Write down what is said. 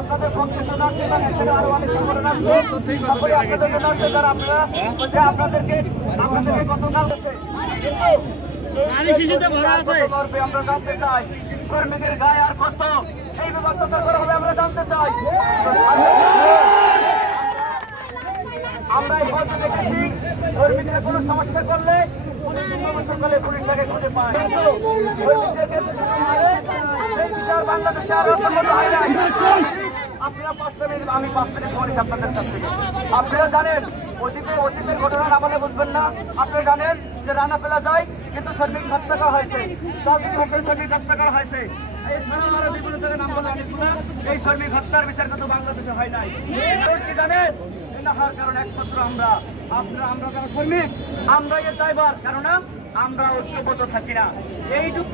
আপনাদের পক্ষে শোনাচ্ছে আরো অনেক সংগঠন আছে আপনাদেরকে গতকাল আমরা জানতে চাই কর্মীদের গায়ে আর কত এই বিভক্ততা করা হবে আমরা জানতে চাই। আমরা এই পথে দেখেছি কর্মীদের কোনো সমস্যা করলে পুলিশ তাকে খুঁজে পায়। বাংলাদেশে আরো আপনারা 5 মিনিট আমি 5 মিনিট পরে আপনাদের কাছ থেকে আপনারা জানেন অতীতের ঘটনা আমাকে বুঝবেন না। আপনারা জানেন যে রানা পেলা যায় কিন্তু শ্রমিক হত্যা করা হয়েছে, শ্রমিক হত্যা করা হয়েছে। বিভিন্ন জায়গায় নাম বলে অনেকগুলো এই শ্রমিক হত্যার বিচার কিন্তু বাংলাদেশে হয় নাই। কি জানেন না হওয়ার কারণ একমাত্র আমরা যারা শ্রমিক আমরা এর ড্রাইভার, কেননা আমরা ঐক্যবদ্ধ থাকি না। এই যুগ